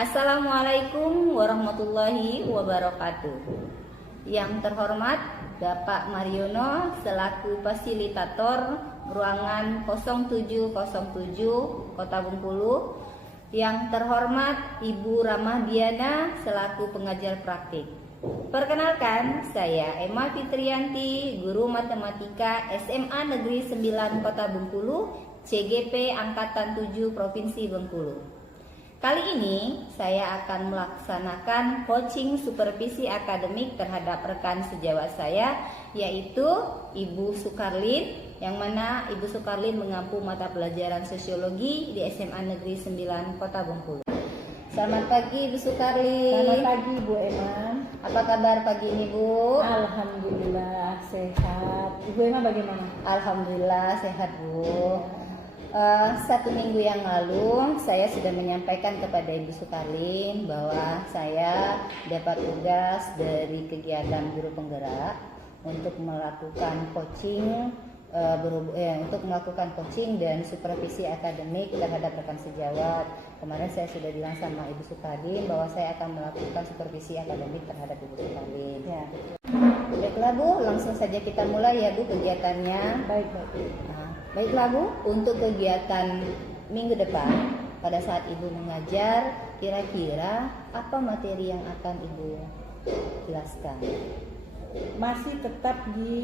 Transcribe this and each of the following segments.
Assalamualaikum warahmatullahi wabarakatuh. Yang terhormat Bapak Mariono selaku fasilitator ruangan 0707 Kota Bengkulu. Yang terhormat Ibu Ramahdiana selaku pengajar praktik. Perkenalkan, saya Emma Fitrianti, guru matematika SMA Negeri 9 Kota Bengkulu, CGP Angkatan 7 Provinsi Bengkulu. Kali ini saya akan melaksanakan coaching supervisi akademik terhadap rekan sejawat saya, yaitu Ibu Sukarlin, yang mana Ibu Sukarlin mengampu mata pelajaran sosiologi di SMA Negeri 9 Kota Bengkulu. Selamat pagi Ibu Sukarlin. Selamat pagi Bu Emma. Apa kabar pagi ini Bu? Alhamdulillah sehat. Ibu Emma bagaimana? Alhamdulillah sehat Bu. 1 minggu yang lalu saya sudah menyampaikan kepada Ibu Sukarlin bahwa saya dapat tugas dari kegiatan guru penggerak untuk melakukan coaching dan supervisi akademik terhadap rekan sejawat. Kemarin saya sudah bilang sama Ibu Sukarlin bahwa saya akan melakukan supervisi akademik terhadap Ibu Sukarlin. Ya. Baiklah Bu, langsung saja kita mulai ya Bu kegiatannya. Baik. Baiklah Bu, untuk kegiatan minggu depan pada saat Ibu mengajar, kira-kira apa materi yang akan Ibu jelaskan? Masih tetap di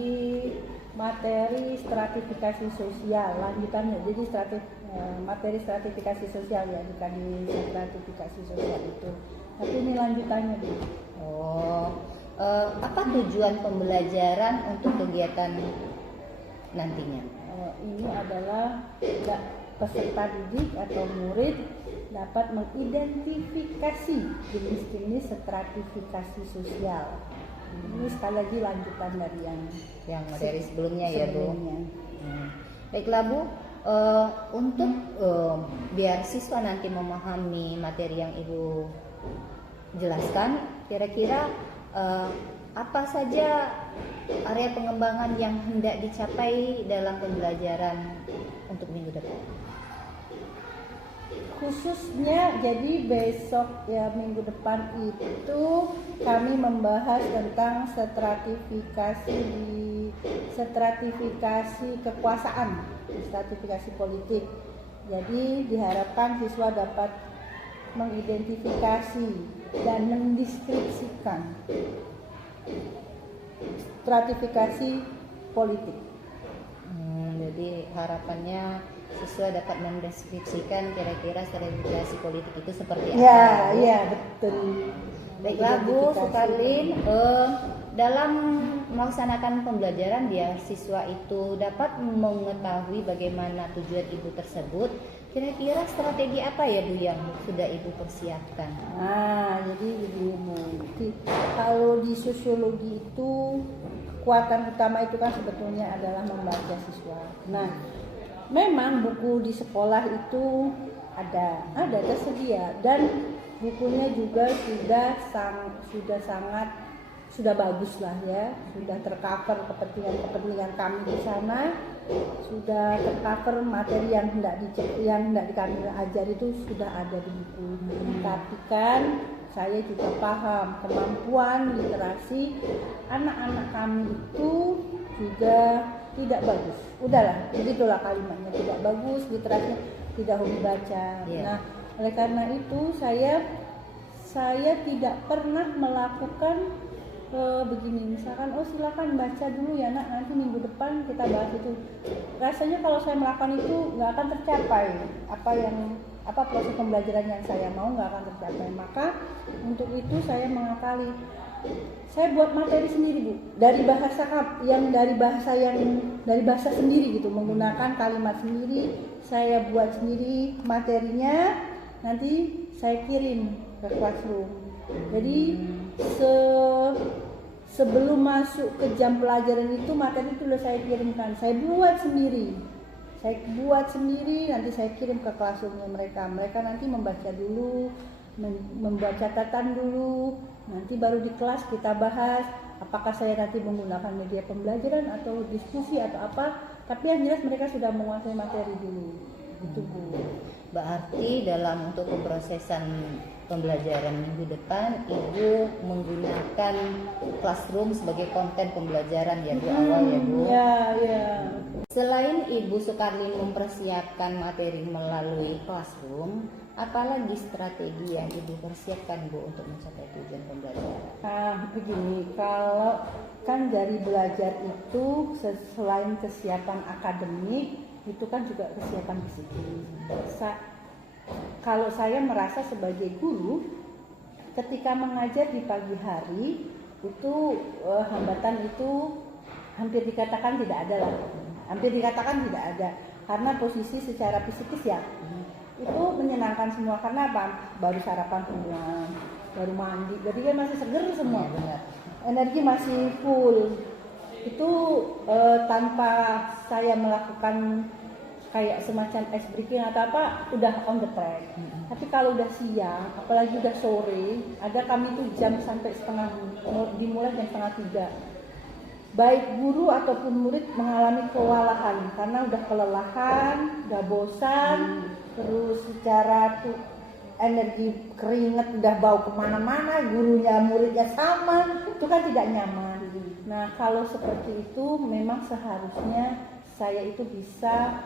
materi stratifikasi sosial lanjutannya. Jadi materi stratifikasi sosial ya, bukan di stratifikasi sosial itu. Tapi ini lanjutannya Bu. Apa tujuan pembelajaran untuk kegiatan nantinya? Ini adalah peserta didik atau murid dapat mengidentifikasi jenis-jenis stratifikasi sosial. Ini sekali lagi lanjutan dari yang materi sebelumnya ya Bu. Baiklah Bu, untuk biar siswa nanti memahami materi yang Ibu jelaskan, kira-kira apa saja area pengembangan yang hendak dicapai dalam pembelajaran untuk minggu depan? Khususnya jadi besok ya, minggu depan itu kami membahas tentang stratifikasi kekuasaan, stratifikasi politik. Jadi diharapkan siswa dapat mengidentifikasi dan mendeskripsikan stratifikasi politik. Jadi harapannya siswa dapat mendeskripsikan kira-kira stratifikasi politik itu seperti apa? Ya, betul. Baiklah Bu Sukarlin, dalam melaksanakan pembelajaran siswa itu dapat mengetahui bagaimana tujuan Ibu tersebut. Kira-kira strategi apa ya Bu yang sudah Ibu persiapkan? Jadi begini Bu. Kalau di sosiologi itu kekuatan utama itu kan sebetulnya adalah membaca siswa. Nah, memang buku di sekolah itu ada tersedia dan bukunya juga sudah bagus lah ya, sudah tercover kepentingan kami di sana, sudah tercover materi yang hendak kami ajar itu sudah ada di buku. Tapi kan saya juga paham kemampuan literasi anak-anak kami itu juga tidak bagus. Udahlah, begitulah kalimatnya, tidak bagus literasinya, tidak hobi baca. Nah, oleh karena itu saya tidak pernah melakukan begini, misalkan silakan baca dulu ya nak, nanti minggu depan kita bahas itu. Rasanya kalau saya melakukan itu nggak akan tercapai apa proses pembelajaran yang saya mau, nggak akan tercapai. Maka untuk itu saya mengakali, saya buat materi sendiri Bu, dari bahasa sendiri gitu, menggunakan kalimat sendiri, saya buat sendiri materinya, nanti saya kirim ke classroom. Jadi sebelum masuk ke jam pelajaran itu materi itu sudah saya kirimkan, saya buat sendiri, nanti saya kirim ke classroomnya mereka nanti membaca dulu, membuat catatan dulu, nanti baru di kelas kita bahas apakah saya nanti menggunakan media pembelajaran atau diskusi atau apa, tapi yang jelas mereka sudah menguasai materi dulu. Itu Bu. Berarti dalam untuk pemrosesan pembelajaran minggu depan, Ibu menggunakan Classroom sebagai konten pembelajaran ya Bu, awal ya Bu. Ya, ya. Selain Ibu Sukarlin mempersiapkan materi melalui Classroom, apalagi strategi yang Ibu persiapkan Bu untuk mencapai tujuan pembelajaran? Nah, begini, kalau kan dari belajar itu selain kesiapan akademik, itu kan juga kesiapan disiplin. Kalau saya merasa sebagai guru, ketika mengajar di pagi hari, itu hambatan itu hampir dikatakan tidak ada lah. Hampir dikatakan tidak ada, karena posisi secara psikis ya itu menyenangkan semua, karena apa? Baru sarapan semua, baru mandi, jadi kan masih seger semua, energi masih full. Itu tanpa saya melakukan kayak semacam ice breaking atau apa, udah on the track. Tapi kalau udah siang, apalagi udah sore, ada kami tuh jam sampai dimulai jam 2:30. Baik guru ataupun murid mengalami kewalahan karena udah kelelahan, udah bosan, terus secara tuh energi keringat udah bau kemana-mana, gurunya muridnya sama, itu kan tidak nyaman. Nah kalau seperti itu memang seharusnya saya itu bisa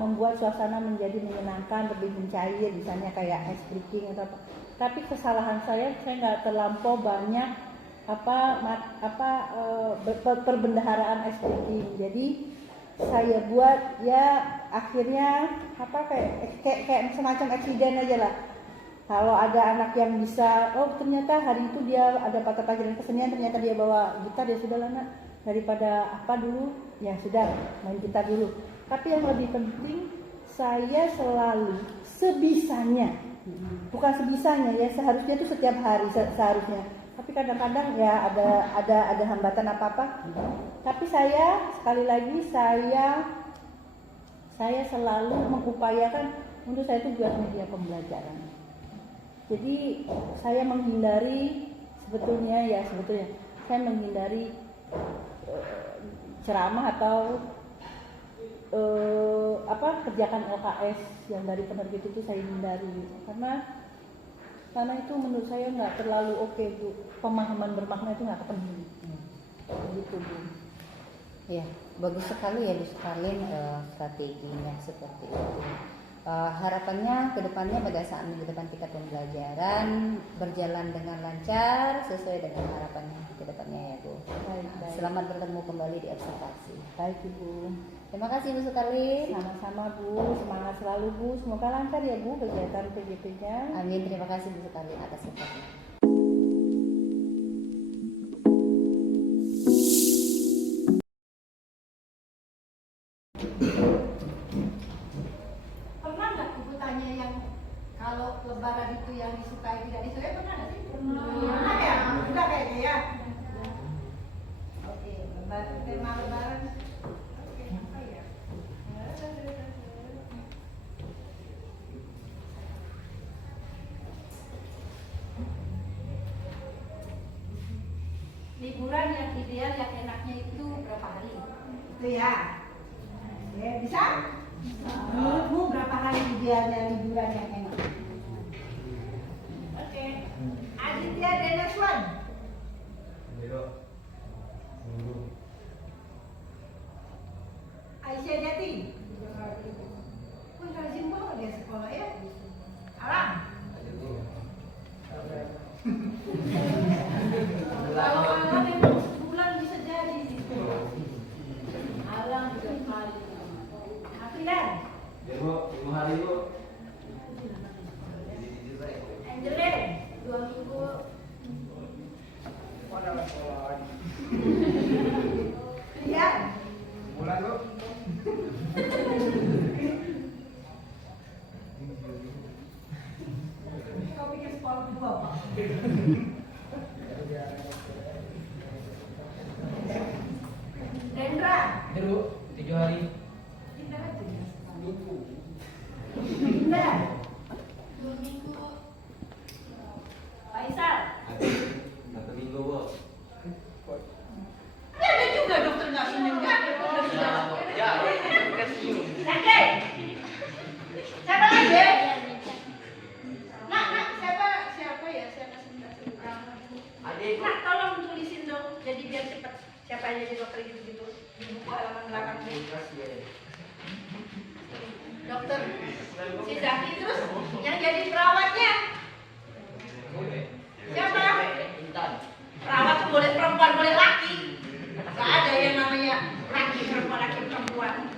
membuat suasana menjadi menyenangkan, lebih mencair, misalnya kayak ice breaking atau apa. Tapi kesalahan saya nggak terlampau banyak perbendaharaan ice breaking. Jadi saya buat ya akhirnya kayak semacam eksiden aja lah. Kalau ada anak yang bisa, oh ternyata hari itu dia ada patah pelajaran kesenian, ternyata dia bawa gitar, ya sudah lah nak, daripada apa dulu, ya sudah main gitar dulu. Tapi yang lebih penting, saya selalu sebisanya, bukan sebisanya ya, seharusnya itu setiap hari seharusnya. Tapi kadang-kadang ya ada hambatan apa-apa. Tapi saya sekali lagi saya selalu mengupayakan untuk saya itu buat media pembelajaran. Jadi saya menghindari sebetulnya saya menghindari ceramah atau kerjakan LKS yang dari penerbit itu saya hindari karena itu menurut saya nggak terlalu oke Bu. Pemahaman bermakna itu nggak ketemu gitu Bu. Ya, bagus sekali ya Bu Sukarlin strateginya seperti itu. Harapannya kedepannya pada saat minggu depan tingkat pembelajaran berjalan dengan lancar sesuai dengan harapannya kedepannya ya Bu. Baik. Selamat bertemu kembali di observasi. Baik Ibu. Terima kasih Bu Sukarlin. Sama-sama Bu, semangat selalu Bu. Semoga lancar ya Bu kegiatan PJP-nya. Amin. Terima kasih Bu Sukarlin atas supportnya. Pernah nggak Ibu tanya yang kalau lebaran itu yang disukai tidak disukai, pernah nggak sih? Pernah ya? Udah kayaknya ya. Oke, tema lebaran. Oke, apa ya? Liburan yang ideal yang enaknya itu berapa hari? Itu ya. Ya, bisa? Menurutmu berapa hari idealnya liburan yang enak? Oke. Aditya Denaswan. Aisyah Jati. Rajin banget dia sekolah ya. Alam. Kalau Alam memang sebulan bisa jadi sih. Alam 3 kali. Afrilan. Ya Bu, 5 hari Bu. Angelin 2 minggu. Iya. Bulan Bu. Kau pikir sekolah kedua apa? Dendra. Ya Bu, 7 hari. Kita aja ya. Dinda. 2 minggu. Faisal. Satu minggu Bu. Ada juga dokter nggak Senin nggak? Ya, Oke. aja di dokter gitu-gitu di buku halaman belakang ini. Dokter si Zaki, terus yang jadi perawatnya siapa? Perawat tuh boleh perempuan boleh laki, nggak ada yang namanya laki perempuan.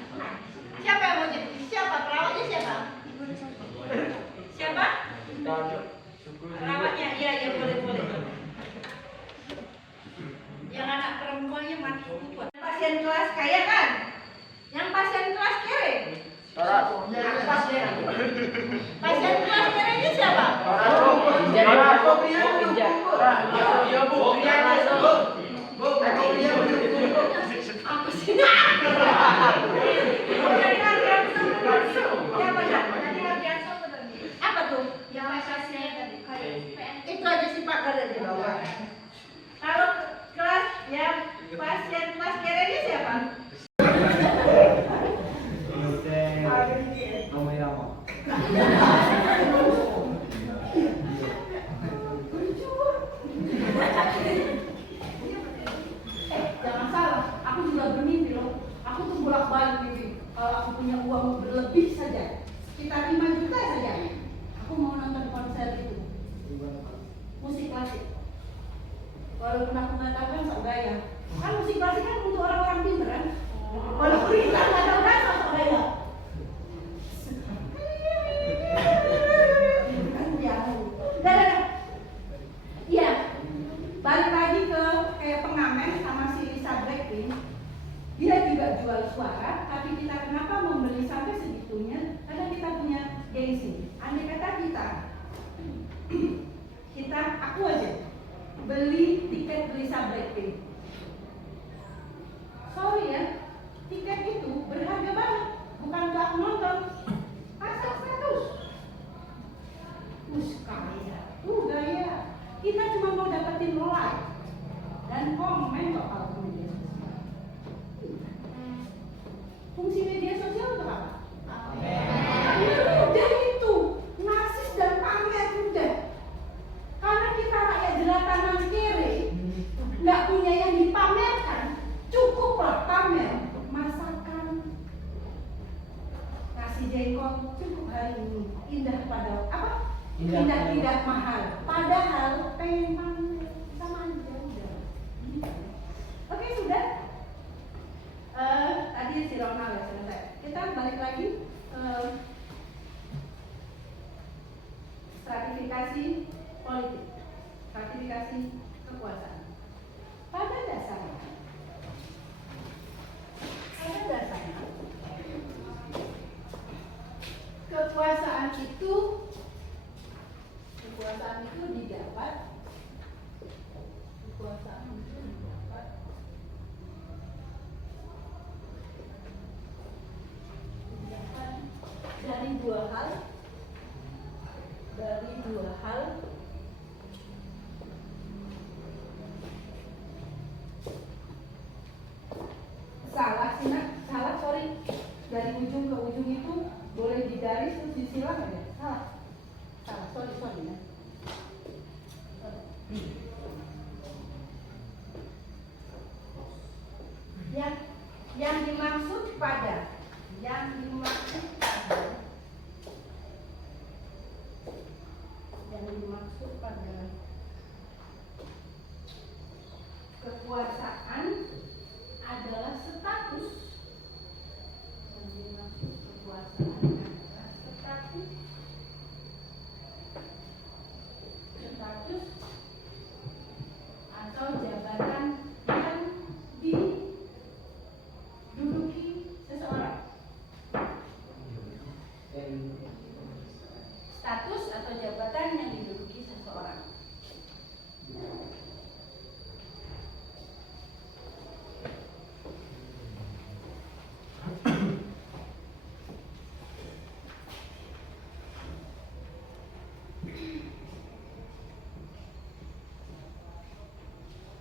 Siapa yang mau jadi siapa perawatnya siapa? Siapa? Perawatnya iya boleh. Yang anak perempuannya mati kutuan. Pasien kelas kaya kan? Yang pasien kelas kere? Pasien kelas kere ini siapa? Aku sih. Apa tuh? Yang pasien itu aja sih Pak ada di bawah. Kalau kelas yang pasien kelas kere ini siapa? Jangan salah, aku juga bermimpi loh. Aku tuh bolak-balik mimpi. Kalau aku punya uang berlebih saja, sekitar 5 juta saja, aku mau nonton konser itu. Musik klasik. Walaupun aku nggak tahu kan sok gaya. Kan musik klasik kan untuk orang-orang pintar kan. Walaupun kita nggak tahu kan sok gaya. Iya, balik lagi ke kayak pengamen sama si Lisa Blackpink. Dia juga jual suara, tapi kita kenapa membeli sampai segitunya? Karena kita punya gengsi. Andai kata aku aja beli tiket Lisa Blackpink. Sorry ya, tiket itu berharga banget. Bukan gak nonton, pasang status. Kaya, gaya. Kita cuma mau dapetin like dan komen kok kalau media sosial. Fungsi media sosial untuk apa? Udah itu, narsis dan pamer udah. Karena kita rakyat jelatanan kere, nggak punya yang dipamerkan, cukuplah pamer masakan, nasi jengkol cukup hari ini, indah pada apa? Indah tidak mahal, padahal pengen pamer sama aja udah. Oke sudah. Tadi si Ronald ya selesai. Kita balik lagi stratifikasi politik, stratifikasi kekuasaan. Pada dasarnya, kekuasaan itu didapat dari dua hal. Sorry, dari ujung ke ujung itu boleh digaris terus disilang ya? Salah, sorry ya. Yang dimaksud pada kekuasaan adalah status. Status atau jabatan yang diduduki seseorang. Status atau jabatan yang diduduki seseorang.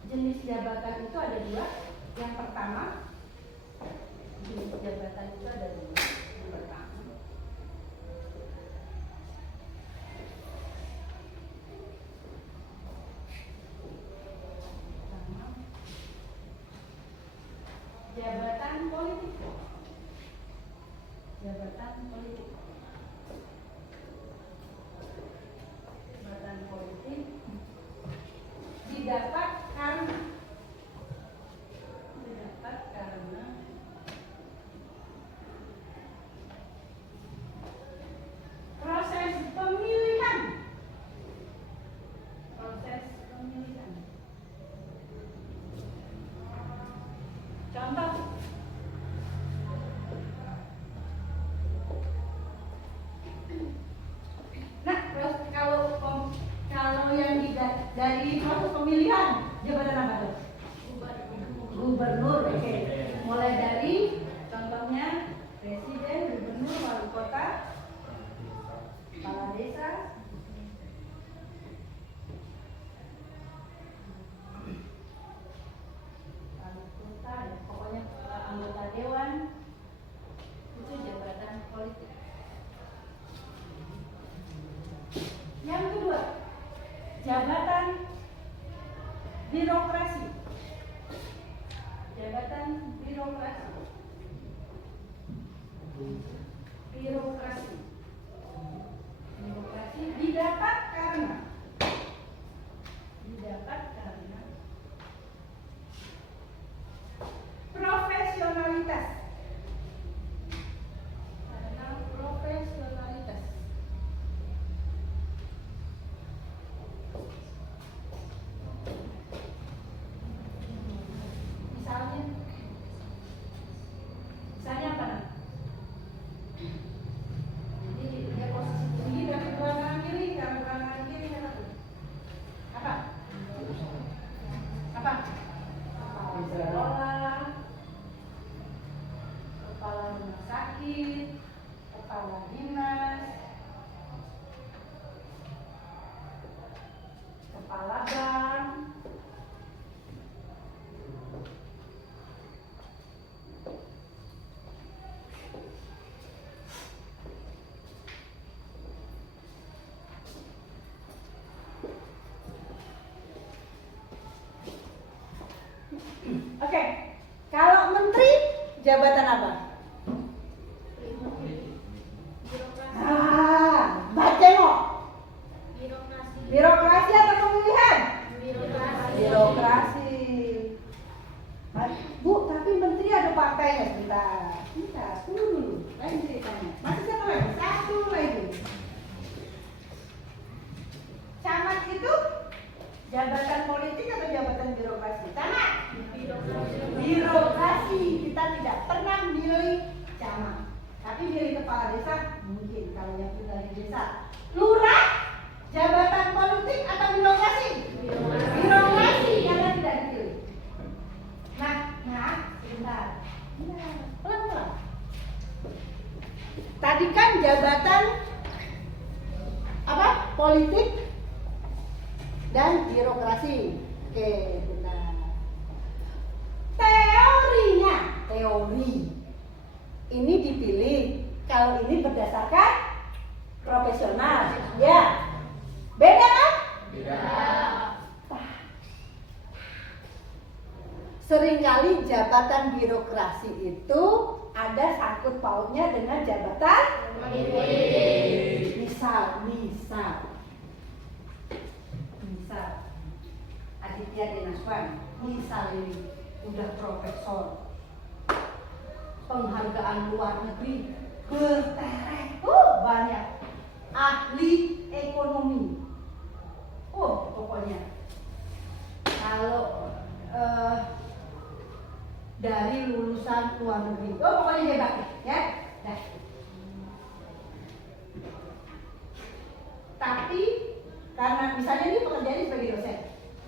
Jenis jabatan itu ada dua. Yang pertama, jenis jabatan itu ada dua. Yang pertama, jabatan politik. Jabatan politik. Jabatan politik didapat karena proses pemilihan. Proses pemilihan. Contoh. Nah, terus kalau yang dari proses pemilihan jabatan apa tuh? Gubernur. Oke. Mulai dari contohnya presiden, gubernur, wali kota, kepala desa, wali kota, ya, pokoknya anggota dewan itu jabatan politik. Yang kedua, jabatan birokrasi. Jabatan birokrasi. Birokrasi. Birokrasi didapat karena profesionalitas. Karena profesionalitas. Misalnya apa? Jadi dia posisi tinggi dari belakang kiri, dari belakang kiri apa? Apa? Apa? Kepala sekolah, kepala rumah sakit, kepala dinas, kepala bank. Oke, kalau menteri jabatan apa? Baca kok. Birokrasi atau pemilihan? Birokrasi. Bu, tapi menteri ada partainya. Sebentar, tunggu dulu. Lain ceritanya. Masih satu lagi, satu lagi. Camat itu jabatan politik atau jabatan birokrasi? Camat. Birokrasi. Kita tidak pernah milih camat, tapi milih kepala desa mungkin kalau yang dari desa. Lurah jabatan politik atau birokrasi? Birokrasi karena tidak dipilih. Nah, sebentar. Pelan-pelan. Tadi kan jabatan apa? Politik dan birokrasi. Oke, benar. Teori ini dipilih kalau ini berdasarkan profesional, ya. Beda kan? Beda. Seringkali jabatan birokrasi itu ada sangkut pautnya dengan jabatan politik. Misal Aditya Dinaswan, misal ini udah profesor, penghargaan luar negeri berteret, banyak, ahli ekonomi. Pokoknya kalau dari lulusan luar negeri, pokoknya hebat ya. Nah. Tapi karena misalnya ini pekerjaannya sebagai dosen,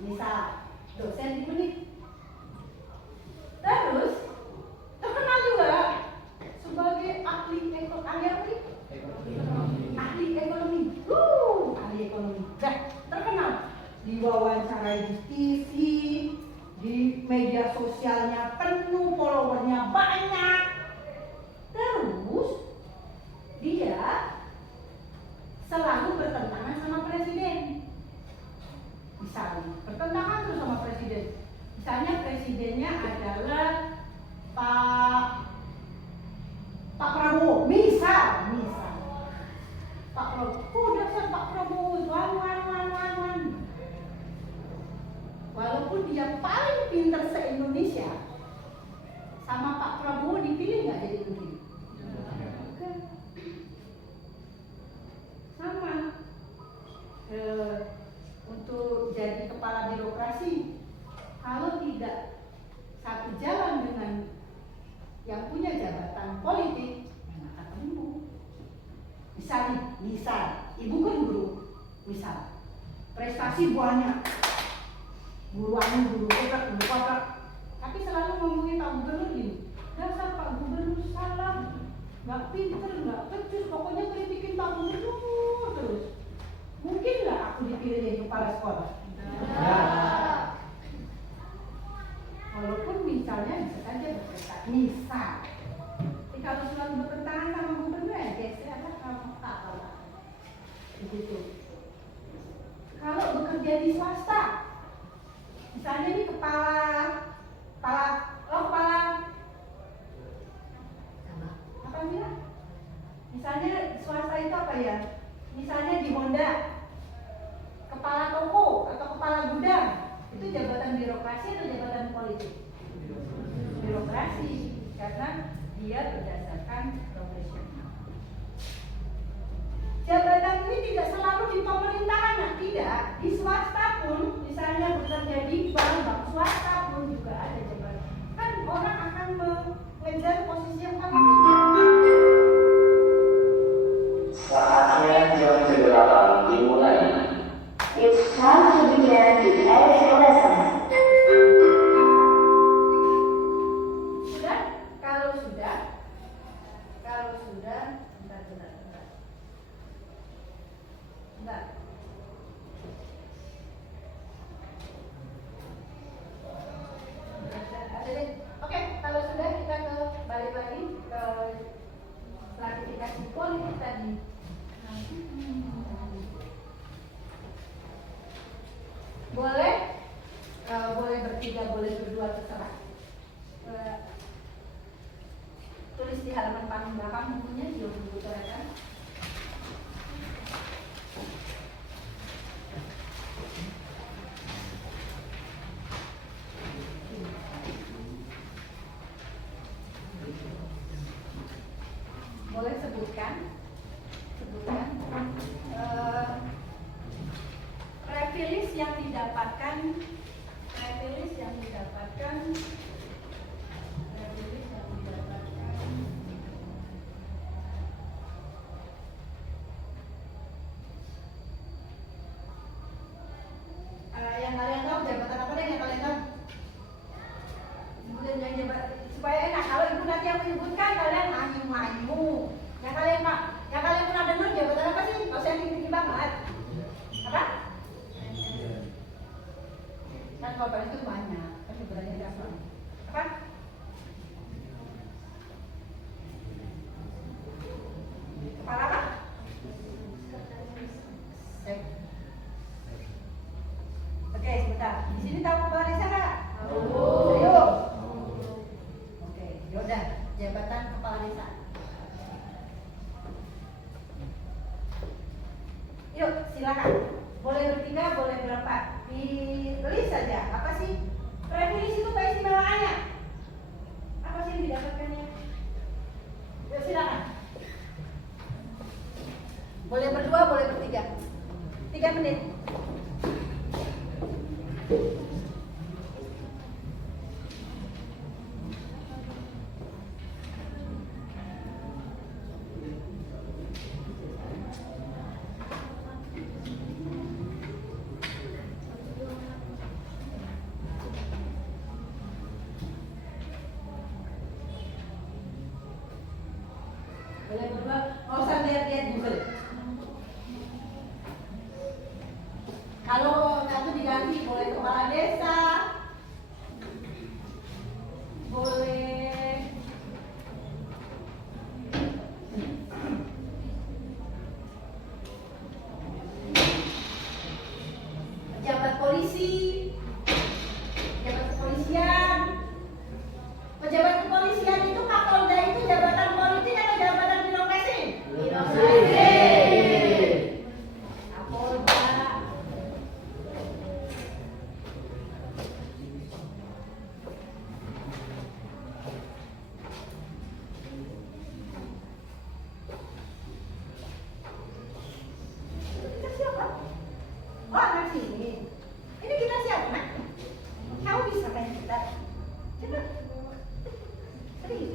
misal dosen di Unip, terus terkenal juga sebagai ahli ekonomi. Ahli ekonomi. Terkenal diwawancarai di TV, di media sosialnya penuh, followernya banyak. Terus dia selalu bertentangan sama presiden. Misalnya bertentangan terus sama presiden. Misalnya presidennya adalah Pak Prabowo, misal Pak Prabowo, dasar Pak Prabowo, wan. Walaupun dia paling pintar se-Indonesia, sama Pak Prabowo dipilih nggak jadi menteri? Sama. Untuk jadi kepala birokrasi, kalau tidak satu jalan dengan yang punya jabatan politik, mana ketemu. Misal, ibu kan guru, misal, prestasi banyak, guru kotak, tapi selalu ngomongin Pak Gubernur ini, dasar Pak Gubernur salah, nggak pinter, nggak becus, pokoknya kritikin Pak Gubernur terus. Mungkin nggak aku dipilih jadi kepala sekolah? Walaupun misalnya bisa saja berprestasi, misal. Tapi kalau selalu bertentangan sama gubernur ya geserlah kamu kapal. Begitu. Kalau bekerja di swasta, misalnya ini kepala apa sih? Misalnya swasta itu apa ya? Misalnya di Honda, kepala toko atau kepala gudang, itu jabatan birokrasi atau jabatan politik? Birokrasi, karena dia berdasarkan profesional. Jabatan ini tidak selalu di pemerintahan, nah tidak. Di swasta pun, misalnya bekerja di bank swasta pun juga ada jabatan. Kan orang akan mengejar posisi yang paling tinggi. Saatnya jam 8 dimulai. It's time to begin the English lesson. Bentar. Oke, kalau sudah kita balik lagi ke klasifikasi politik tadi. Boleh bertiga, boleh berdua, terserah. Tulis di halaman paling belakang bukunya di buku coretan. Boleh sebutkan privilege yang didapatkan yang kalian tahu jabatan apa deh yang kalian tahu? Sebutin yang jabatan supaya enak. Kalau ibu nanti yang menyebutkan kalian anyu. Yang kalian pernah dengar jabatan apa sih? Kalau saya tinggi banget. Apa? Kan kalau itu banyak. Kan sebenarnya berapa? Apa? Kepala apa? Oke, sebentar. Di sini tahu kepala desa nggak? Ayo. Oke, yaudah. Jabatan kepala desa. Yuk, silakan. Boleh bertiga, boleh berempat. Ditulis saja. Apa sih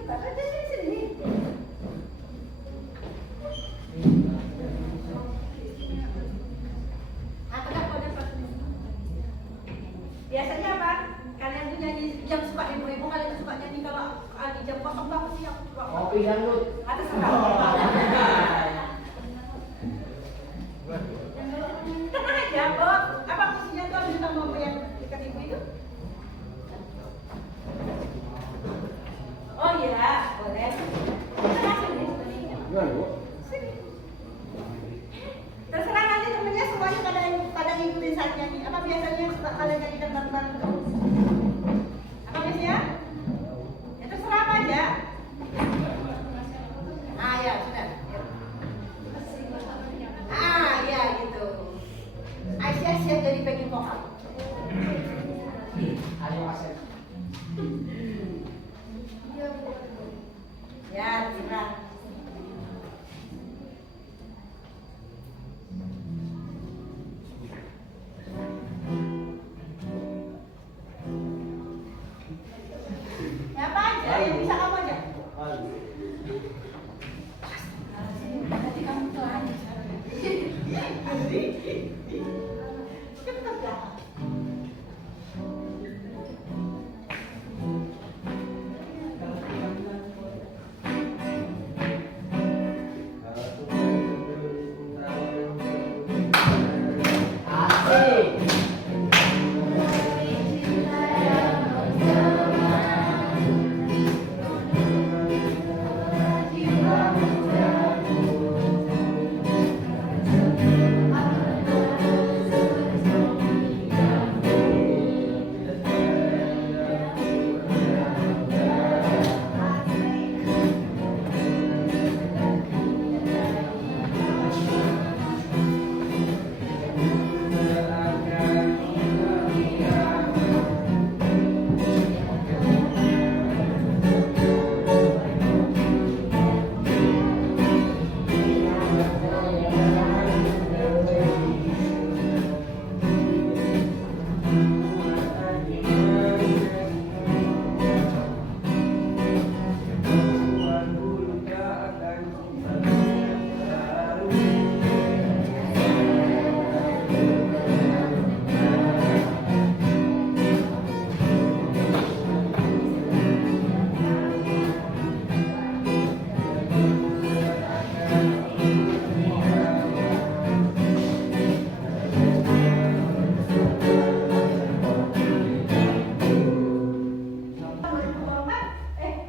juga kan di sini. Biasanya apa? Kalian tuh nyanyi yang suka ibu-ibu, kalian suka nyanyi kalau di jam kosong apa sih yang suka? Kopi dangdut. Ada serang. Tenang aja, Bob. Apa fungsinya tuh ada mau yang dekat ibu itu? Oh iya, boleh. Tenang sini. Sini. Terserah nanti temennya semuanya pada ngikutin saat nyanyi. Apa biasanya suka kalian nyanyikan bareng-bareng tuh? Apa biasanya? Ya terserah apa aja. Ah ya sudah. Ah ya gitu. Aisyah siap jadi backing vokal. Ayo Asep. Ya terserah. Ya apa aja yang bisa kamu aja. Nanti kamu telan. Cepet ya.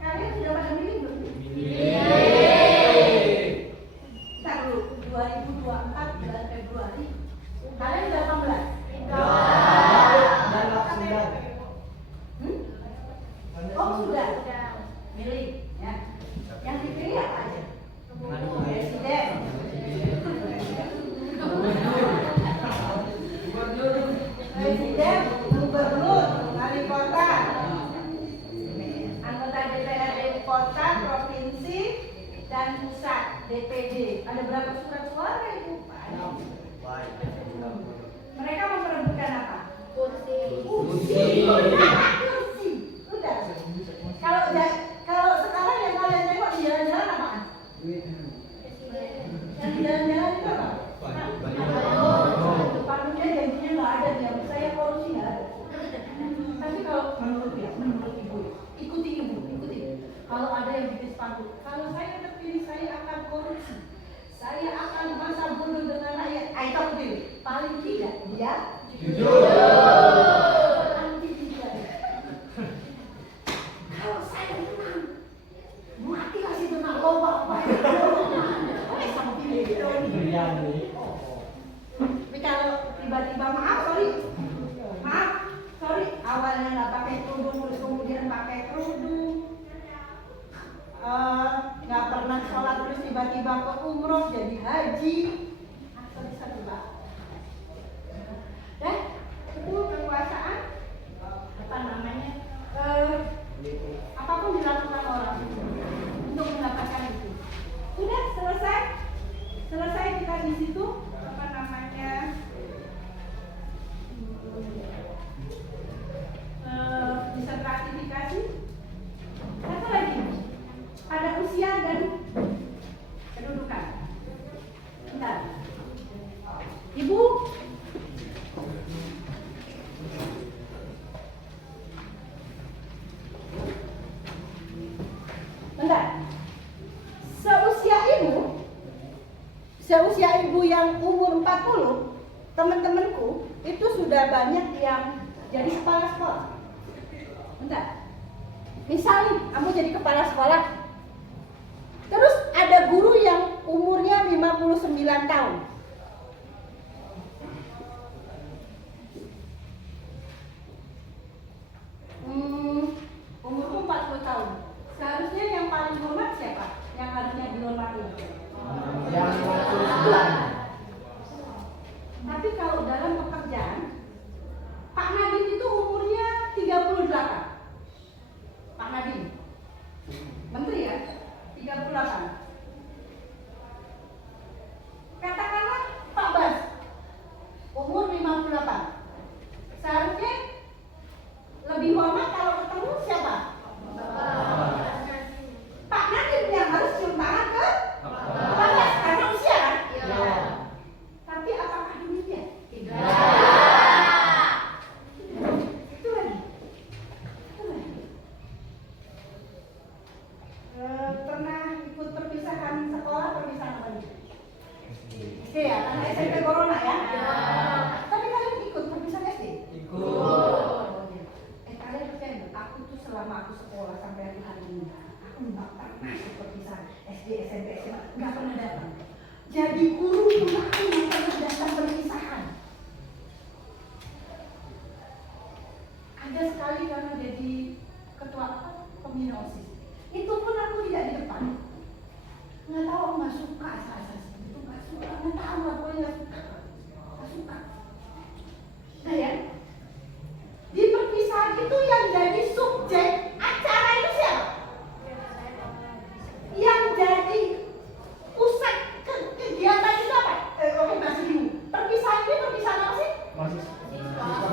Kalian sudah pada milih belum? Ntar dulu, 2024 bulan Februari. Kalian udah 18? Oh sudah. Milih ya. Yang dipilih apa aja? Presiden. Presiden, gubernur, wali kota, anggota DPRD kota, provinsi, dan pusat DPD. Ada berapa surat suara itu? Mereka memperebutkan apa? Kursi. Kursi. Udah. Kalau sekarang yang kalian tengok di jalan-jalan apaan? Yang di jalan-jalan itu apa? Pandunya janjinya nggak ada dia. Saya korupsi nggak ada. Tapi kalau menurut ibu, ikuti. Kalau ada yang bikin spanduk, kalau saya terpilih saya akan korupsi. Saya akan masa bodoh dengan rakyat. Ayo pilih. Paling tidak dia jujur. Anti tidak. Kalau saya menang, mati kasih menang lomba. Oke sama pilih gitu. Tapi kalau tiba-tiba maaf, sorry, awalnya nggak pakai kerudung, terus kemudian pakai kerudung, nggak pernah sholat, terus tiba-tiba ke umroh jadi haji, atau bisa tebak. Itu kekuasaan, apa namanya? Apapun dilakukan orang untuk mendapatkan itu. Sudah selesai kita di situ. Apa namanya? Bisa gratifikasi. Satu lagi. seusia ibu yang umur 40, teman-temanku itu sudah banyak yang jadi kepala sekolah. Bentar. Misalnya kamu jadi kepala sekolah, terus ada guru yang umurnya 59 tahun. Umurku 40 tahun. Seharusnya yang paling hormat siapa? Yang harusnya dihormati? Yang masuk. Tapi kalau dalam pekerjaan, Pak Nadiem itu umurnya 38. Pak Nadiem, menteri ya, 38. Katakanlah Pak Bas, umur 58. Seharusnya lebih hormat kalau ketemu siapa? Pak Nadiem yang harus cium tangan ke Pak Bas karena usia kan? Tapi apakah demikian? Itu lagi. Pernah ikut perpisahan sekolah, perpisahan apa nih? Oke ya, karena SMP Corona ya. Tapi kalian ikut perpisahan SD? Kalian percaya nggak? Aku tuh selama aku sekolah sampai hari ini, aku nggak pernah ikut perpisahan SD, SMP, SMA, nggak pernah datang. Jadi guru pun aku nggak pernah datang perpisahan. Ada sekali karena jadi ketua pembina OSIS. Itu pun aku tidak di depan. Nggak tahu, nggak suka asal-asal itu, nggak suka, nggak tahu aku nggak suka. Nah ya, di perpisahan itu yang jadi subjek acara itu siapa? Yang jadi pusat kegiatan itu apa? Oke, masih bingung. Perpisahan ini perpisahan apa sih?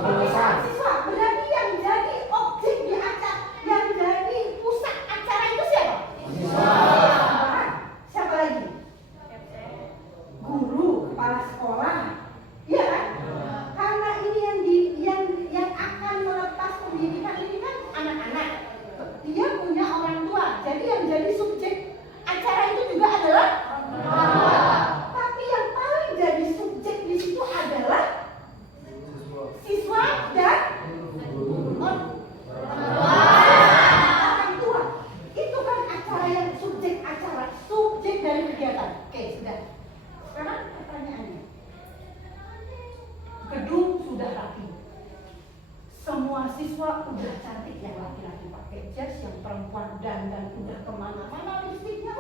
Perpisahan siswa. Berarti yang jadi objek di acara, yang jadi pusat acara itu siapa? Siapa lagi? Guru, kepala sekolah. Iya kan? Karena ini yang akan melepas pendidikan ini kan anak-anak. Dia punya orang tua. Jadi yang jadi subjek acara itu juga adalah orang tua. Tapi yang paling jadi subjek di situ adalah siswa dan orang tua. Itu kan acara yang subjek acara, subjek dari kegiatan. Oke, sudah. Sekarang pertanyaannya. Gedung sudah rapi. Semua siswa udah cantik, yang laki-laki pakai jas, yang perempuan dandan udah kemana-mana lipstiknya,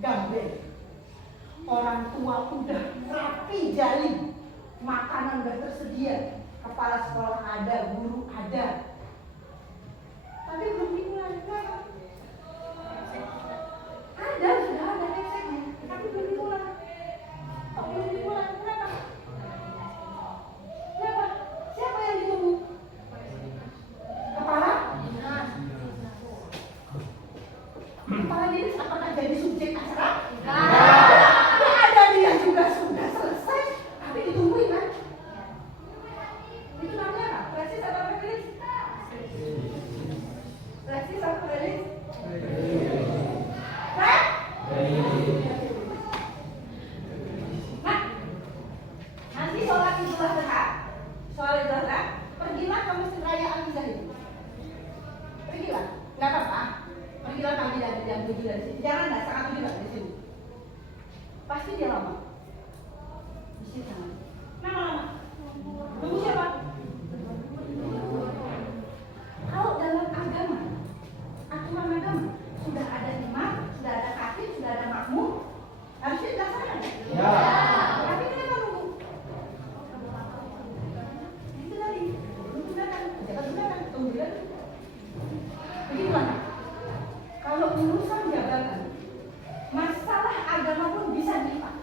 gambling. Orang tua udah rapi jali, makanan udah tersedia, kepala sekolah ada, guru ada. Tapi belum dimulai, kenapa? Ada, sudah ada keseknya, tapi belum dimulai. Kok belum dimulai? Kenapa? Kenapa? Siapa yang ditunggu? Kepala? Kepala dinas apakah jadi subjek acara? Ya ada, dia juga sudah selesai, tapi ditungguin kan? Itu namanya apa? Praksis apa praksis? Praksis apa praksis? Hah? Nah, nanti sholat Idul Adha, pergilah ke Masjid Raya Al-Mizahid. Pergilah, nggak apa-apa. Pergilah pagi dari jam 7 dari sini. Jangan ada setengah 7 lah di sini. Pasti dia lama. Mesti jangan. Lama-lama. Tunggu siapa? Kalau dalam agama, aturan agama sudah ada imam, sudah ada khatib, sudah ada makmum, harusnya dilaksanakan. Ya. Tapi kenapa nunggu? Itu tadi. Tunggu lagi. Begitulah. Kalau urusan jabatan, masalah agama pun bisa dilipat.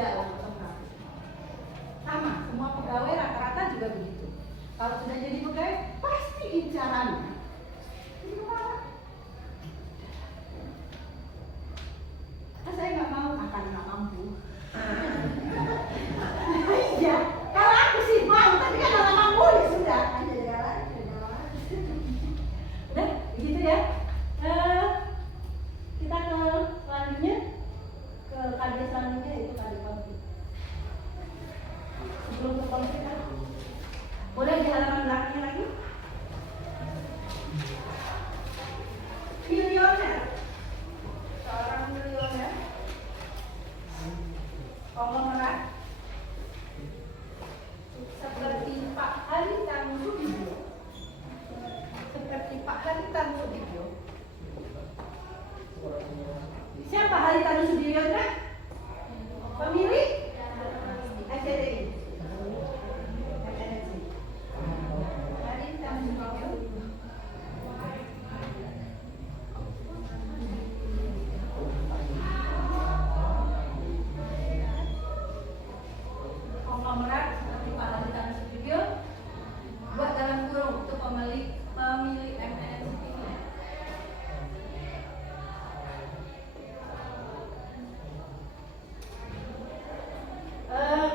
beda sama semua pegawai rata-rata juga begitu. Kalau sudah jadi pegawai pasti incarannya jadi kepala. Saya nggak mau, akan nggak mampu. Iya, kalau aku sih mau, tapi kan nggak mampu ya sudah. Aja jalan. Udah, begitu ya. Kita ke selanjutnya, ke kade selanjutnya itu kade konflik. Sebelum ke konflik kan, boleh di halaman belakangnya lagi. Milioner, seorang milioner, konglomerat, seperti Pak Haritanu Sudibyo, Siapa Haritanu Sudibyo kan? Pemilik SCTI. Haritanu Sudibyo. Konglomerat seperti Pak Haritanu Sudibyo, buat dalam kurung untuk pemilik MNC ini.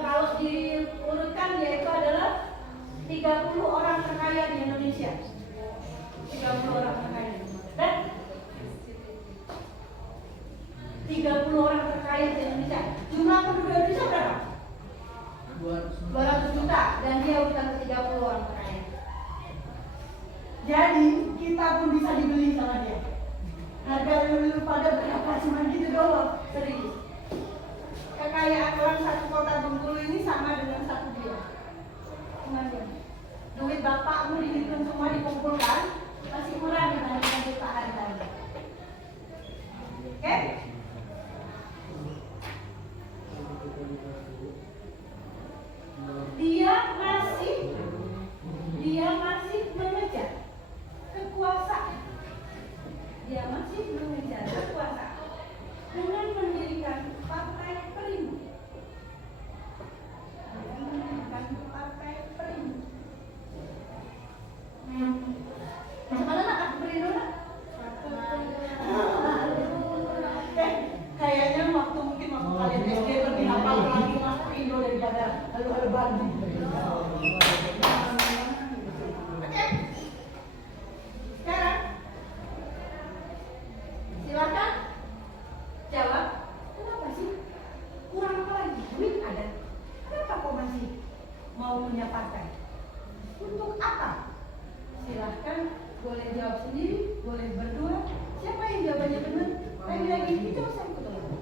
Kalau diurutkan dia itu adalah 30 orang terkaya di Indonesia. 30 orang terkaya. Dan 30 orang terkaya di Indonesia. Jumlah penduduk Indonesia berapa? 200 juta, dan dia urutan ke 30 orang terkaya. Jadi kita pun bisa dibeli sama dia. Harga lu pada berapa cuma gitu doang, serius. Kekayaan orang satu kota Bengkulu ini sama dengan satu dia. Duit bapakmu dihitung semua dikumpulkan masih kurang dibandingkan duit Pak Haritanu. Oke? Dia masih mengejar kekuasaan. Dia masih mengejar kekuasaan dengan mendirikan Partai Perindo. Mana nak Partai Perindo nak? Kayaknya mungkin waktu kalian SD lebih hafal lagi Partai Perindo daripada hal-hal Bandi. Sekarang silakan jawab, kenapa sih? Kurang apa lagi? Duit ada. Kenapa kok masih mau punya partai? Untuk apa? Silahkan, boleh jawab sendiri, boleh berdua. Siapa yang jawabannya benar? Lagi-lagi itu saya ikut lagi.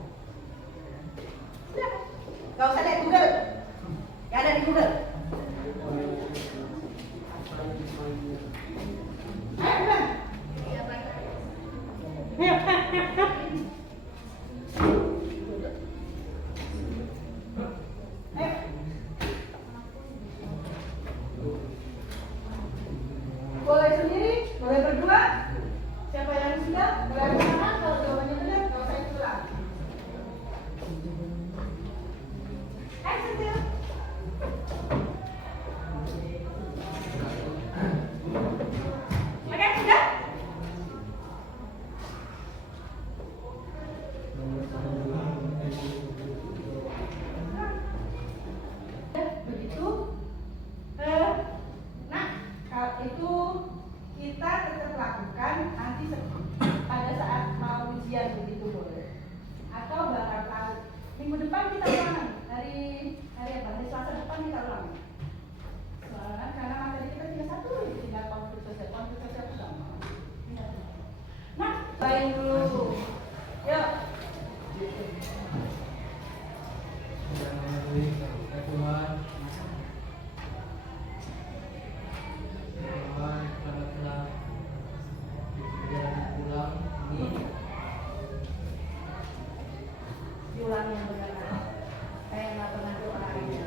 Silahkan. Gak usah dari Google. Gak ada di Google. Ayo, bukan? Boleh sendiri, boleh berdua. Siapa yang sudah, boleh bersama. Kalau jawabannya benar, kalau saya pulang. Ayo, oke, sudah? Begitu. Nah, kalau itu kita tetap lakukan nanti pada saat mau ujian begitu boleh. Atau barangkali minggu depan kita ulangan. Hari apa? Hari Selasa depan kita ulangan. Soalnya karena materi kita tinggal satu, tinggal konflik sosial sama. Nah, baik dulu. Yuk. Diulang yang benar. Saya nggak pernah doain.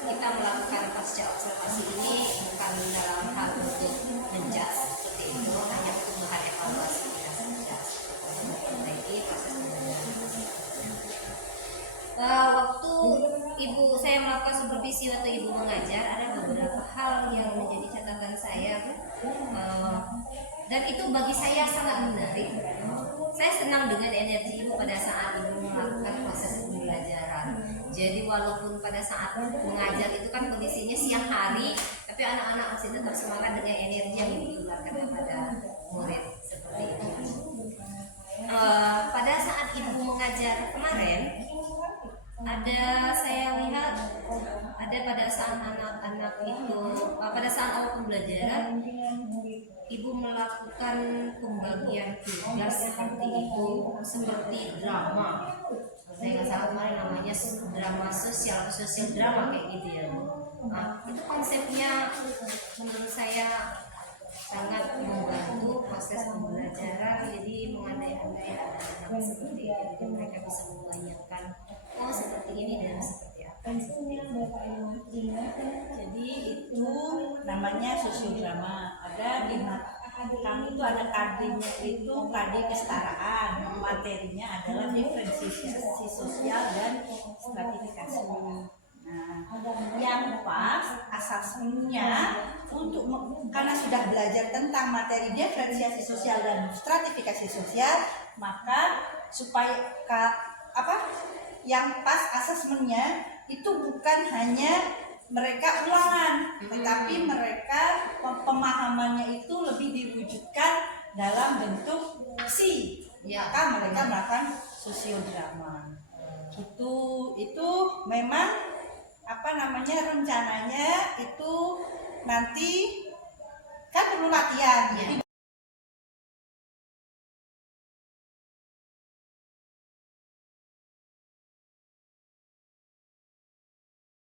kita melakukan pasca observasi ini bukan dalam hal untuk menjudge seperti itu, hanya untuk bahan evaluasi kita saja memperbaiki proses pembelajaran. Waktu saya melakukan supervisi waktu ibu mengajar, ada beberapa hal yang menjadi catatan saya, dan itu bagi saya sangat menarik. Saya senang dengan energi ibu pada saat ibu melakukan proses pembelajaran. Jadi walaupun pada saat mengajar itu kan kondisinya siang hari, tapi anak-anak masih tetap semangat dengan energi yang ditularkan kepada murid seperti itu. Pada saat ibu mengajar kemarin, saya lihat ada pada saat anak-anak itu pada saat awal pembelajaran ibu melakukan pembagian tugas seperti itu, seperti drama. Saya nggak salah kemarin namanya drama sosial drama kayak gitu ya. Nah, itu konsepnya menurut saya sangat membantu proses pembelajaran. Jadi mengandai-andai anak-anak seperti itu, jadi mereka bisa membayangkan seperti ini dan seperti apa. Jadi itu namanya sosiodrama. Ada di kami itu ada KD-nya itu KD kesetaraan. Materinya adalah diferensiasi sosial dan stratifikasi. Nah, yang pas asesmennya untuk karena sudah belajar tentang materi diferensiasi sosial dan stratifikasi sosial, maka supaya yang pas asesmennya itu bukan hanya mereka ulangan, tetapi mereka pemahamannya itu lebih diwujudkan dalam bentuk fiksi. Maka mereka melakukan sosiodrama. Itu memang rencananya itu nanti kan perlu latihan. Jadi